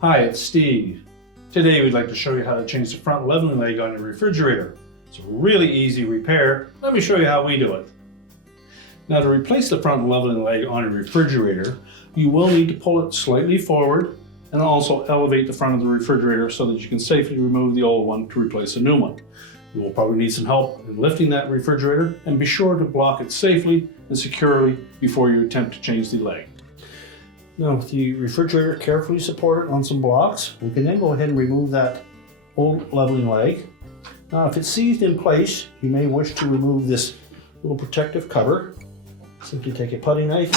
Hi, it's Steve. Today we'd like to show you how to change the front leveling leg on your refrigerator. It's a really easy repair. Let me show you how we do it. Now, to replace the front leveling leg on your refrigerator, you will need to pull it slightly forward and also elevate the front of the refrigerator so that you can safely remove the old one to replace a new one. You will probably need some help in lifting that refrigerator, and be sure to block it safely and securely before you attempt to change the leg. Now, with the refrigerator carefully supported on some blocks, we can then go ahead and remove that old leveling leg. Now, if it's seized in place, you may wish to remove this little protective cover. Simply take a putty knife,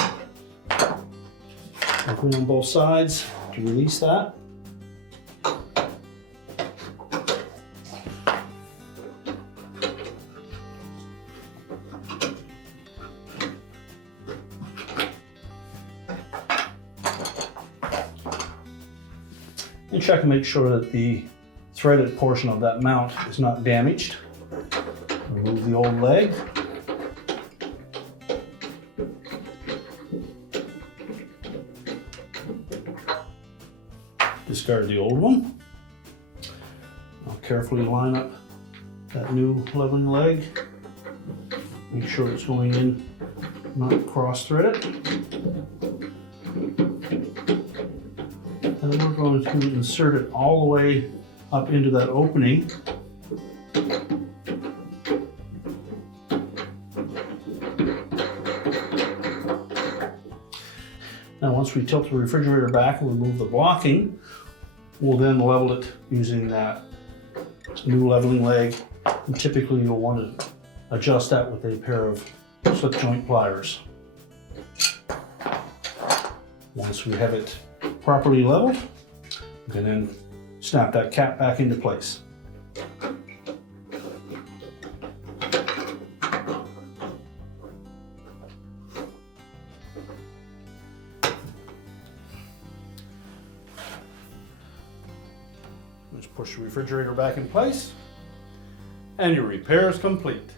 open on both sides to release that. And check to make sure that the threaded portion of that mount is not damaged. Remove the old leg. Discard the old one. I'll carefully line up that new leveling leg. Make sure it's going in, not cross-threaded. And then we're going to insert it all the way up into that opening. Now, once we tilt the refrigerator back and remove the blocking, we'll then level it using that new leveling leg. And typically you'll want to adjust that with a pair of slip joint pliers. Once we have it properly leveled, we can then snap that cap back into place. Just push the refrigerator back in place, and your repair is complete.